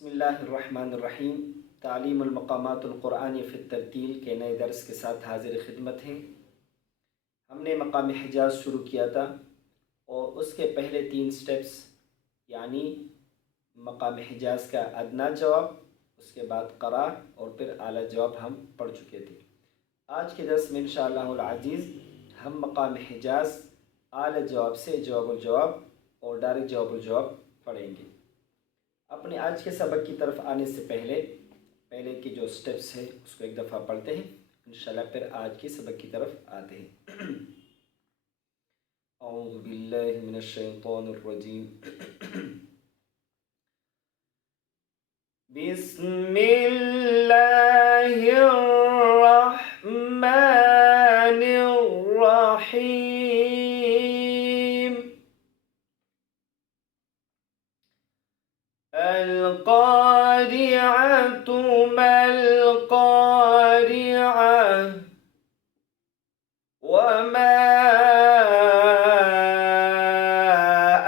बिस्मिल्लाहिर्रहमानिर्रहीम। तालीमुल मक़ामातुल क़ुरआनी फ़ी तरतील के नए दर्स के साथ हाज़िर खिदमत हैं। हमने मक़ाम हिजाज़ शुरू किया था और उसके पहले 3 स्टेप्स यानी मक़ाम हिजाज़ का अदना जवाब, उसके बाद क़रार और फिर आला जवाब हम पढ़ चुके थे। आज के दर्स में इंशाअल्लाहुल अज़ीज़ हम मक़ाम हिजाज़, आला जवाब से जवाबुल जवाब और डायरेक्ट जवाबुल जवाब पढ़ेंगे। अपने आज के सबक की तरफ आने से पहले के जो स्टेप्स हैं उसको एक दफ़ा पढ़ते हैं, इंशाल्लाह फिर आज के सबक की तरफ आते हैं। औज़ु बिल्लाहि मिनश शैतानिर रजीम। बिस्मिल्लाहिर रहमानिर रहीम। अल-क़ारिअतु मल-क़ारिअह वमा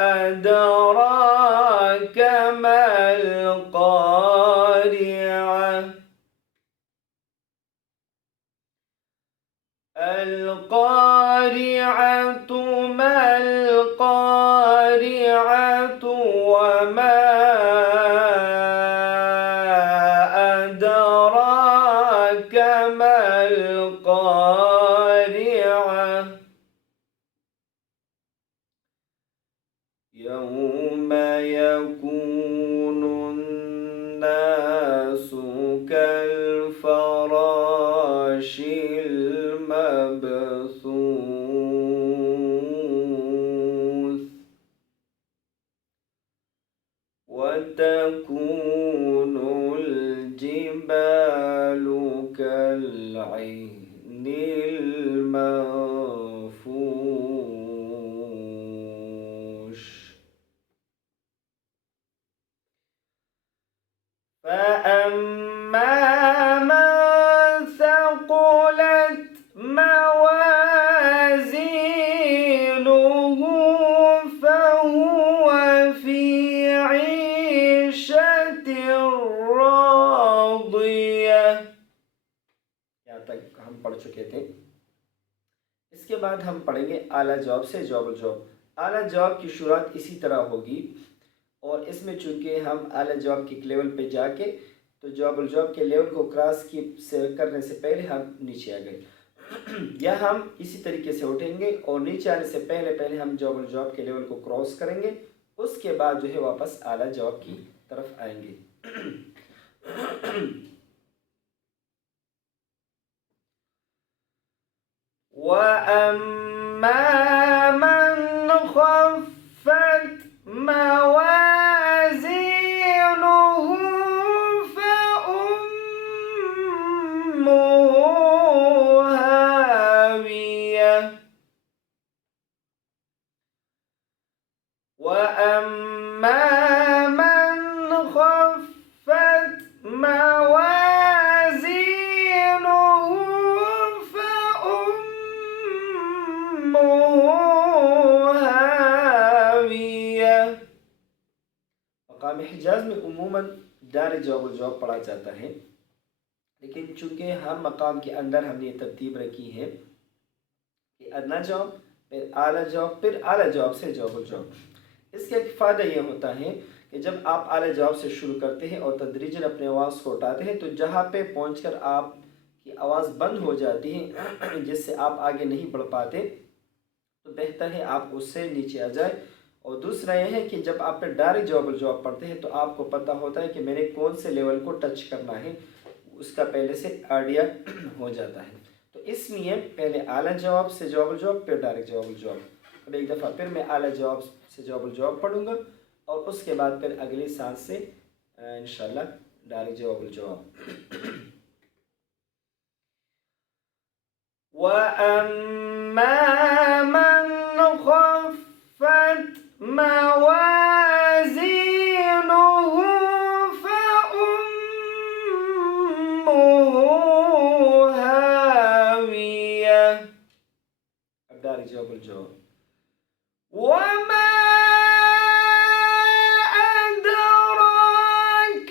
अदराक मल-क़ारिअह। अल-क़ारिअतु मल-क़ारिअतु वमा अदराक मल-क़ारिअह। यौम यकूनुन्नासु कल-फ़राशिल मबसूस वतकूनुल जिबालु कल-अहनिल मंफूश। फ़अम्मा मन सक़ुलत मवाज़ीनुहु फ़हुव फ़ी ईशतिर राज़ियह। यहाँ तक हम पढ़ चुके थे। इसके बाद हम पढ़ेंगे आला जवाब से जवाबुल जवाब। आला जवाब की शुरुआत इसी तरह होगी और इसमें चूँकि हम आला जवाब के लेवल पे जाके तो जवाबुल जवाब के लेवल को क्रॉस की से करने से पहले हम नीचे आ गए। या हम इसी तरीके से उठेंगे और नीचे आने से पहले हम जवाबुल जवाब के लेवल को क्रॉस करेंगे, उसके बाद जो है वापस आला जवाब की तरफ आएंगे। वअम्मा मन खफ़्फ़त मवाज़ीनुहु फ़उम्मुहु हावियह। वअम्मा मन खफ़्फ़त मवाज़ीनुहु फ़उम्मुहु हावियह। मक़ाम हिजाज़ में उमूमन डायरेक्ट जवाबुल जवाब पढ़ा जाता है, लेकिन चूँकि हम मक़ाम के अंदर हमने ये तरतीब रखी है कि अदना जवाब, फिर आला जवाब, फिर आला जवाब से जवाबुल जवाब। इसका एक फ़ायदा ये होता है कि जब आप आला जवाब से शुरू करते हैं और तदरीजन अपने आवाज़ को उठाते हैं तो जहाँ पे पहुँचकर आपकी आवाज़ बंद हो जाती है जिससे आप आगे नहीं बढ़ पाते, तो बेहतर है आप उससे नीचे आ जाए। और दूसरा यह है कि जब आप डायरेक्ट जवाबुल जवाब पढ़ते हैं तो आपको पता होता है कि मैंने कौन से लेवल को टच करना है, उसका पहले से आइडिया हो जाता है। तो इसलिए पहले आला जवाब से जवाबुल जवाब, फिर डायरेक्ट जवाबुल जवाब। अब एक दफ़ा फिर मैं आला जवाब से जवाबुल जवाब पढ़ूँगा और उसके बाद फिर अगली सांस से इंशाअल्लाह डायरेक्ट जवाबुल जवाब। वअम्मा मन खफ़्फ़त मवाज़ीनुहु फ़उम्मुहु हावियह। अब डायरेक्ट जवाबुल जवाब। वमा अदराक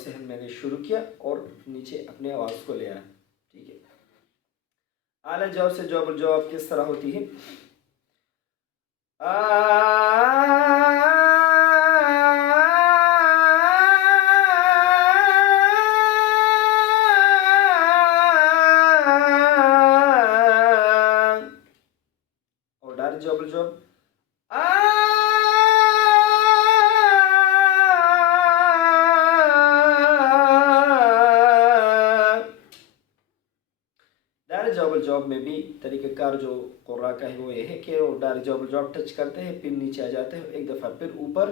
से मैंने शुरू किया और नीचे अपने आवाज़ को ले आया। ठीक है, आला जवाब से जवाब जवाब किस तरह होती है? और डायरेक्ट जवाब जवाब डायरेक्ट जवाब जवाब में भी तरीक़ाकार जो कुर्रा का है वो ये है कि वो डायरेक्ट जवाब जवाब टच करते हैं, फिर नीचे आ जाते हैं, एक दफ़ा फिर ऊपर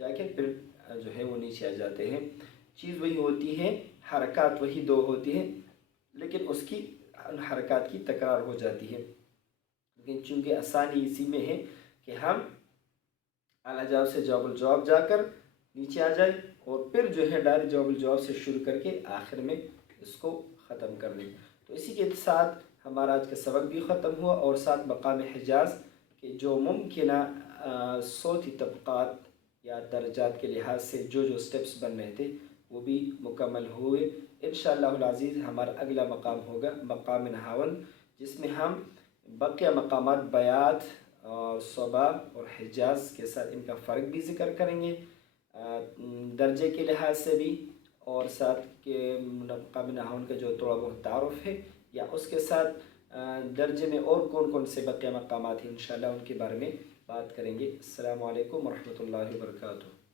जाके फिर जो है वो नीचे आ जाते हैं। चीज़ वही होती है, हरकत वही दो होती है, लेकिन उसकी हरकत की तकरार हो जाती है। लेकिन चूँकि आसानी इसी में है कि हम आला जवाब से जवाब जवाब जाकर नीचे आ जाए और फिर जो है डायरेक्ट जवाब जवाब से शुरू करके आखिर में इसको ख़त्म कर लें। तो इसी के साथ हमारा आज का सबक भी ख़त्म हुआ और साथ मकाम हिजाज़ के जो मुमकिन सौती तबक़ात या दर्जात के लिहाज से जो स्टेप्स बन रहे थे वो भी मुकम्मल हुए। इंशाअल्लाहुल अज़ीज़ हमारा अगला मकाम होगा मकाम नहावन, जिसमें हम बक़िया मकामात बयात और सबा और हिजाज़ के साथ इनका फ़र्क भी ज़िक्र करेंगे दर्जे के लिहाज से भी, और साथ के मकाम नहावन का जो थोड़ा बहुत तारुफ़ है या उसके साथ दर्जे में और कौन कौन से बक़िया मकामात हैं इंशाअल्लाह उनके बारे में बात करेंगे। अस्सलामु अलैकुम व रहमतुल्लाहि व बरकातुहू।